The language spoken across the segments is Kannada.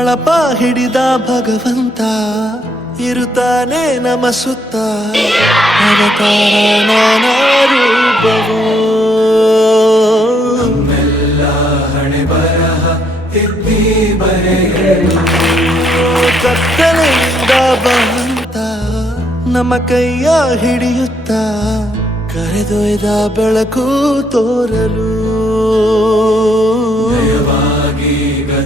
ಬಳಪ ಹಿಡಿದ ಭಗವಂತ ಇರುತ್ತಾನೆ ನಮ ಸುತ್ತ. ಅವತಾರ ನಾನಾ ರೂಪವೋ. ಕತ್ತಲೆಯಿಂದ ಬಂತ ನಮ್ಮ ಕೈಯ ಹಿಡಿಯುತ್ತ ಕರೆದೊಯ್ದ ಬೆಳಕು ತೋರಲು.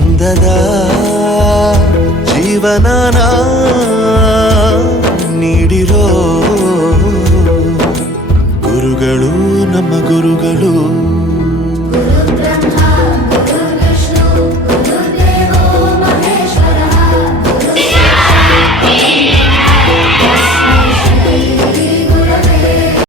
ಚಂದದ ಜೀವನನ ನೀಡಿರೋ ಗುರುಗಳು.